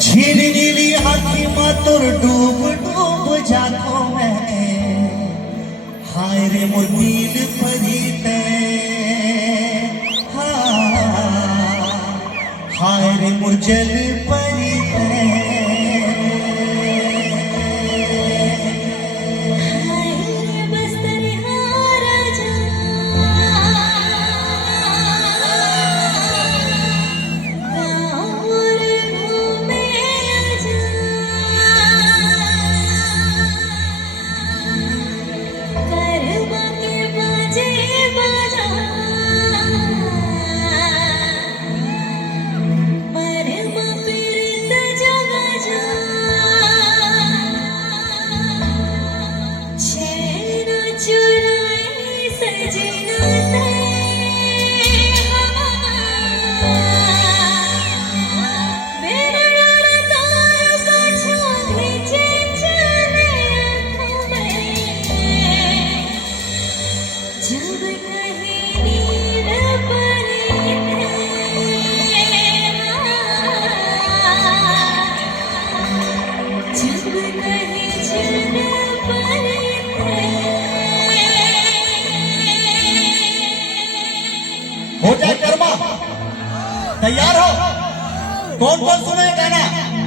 झील नीली आँखी मातुर डूब डूब जातो मैं, हाय रे मोर नील परी ते, हाय रे मोर जल परी ते। हो जाए कर्मा, तैयार हो? कौन कौन सुने गाना?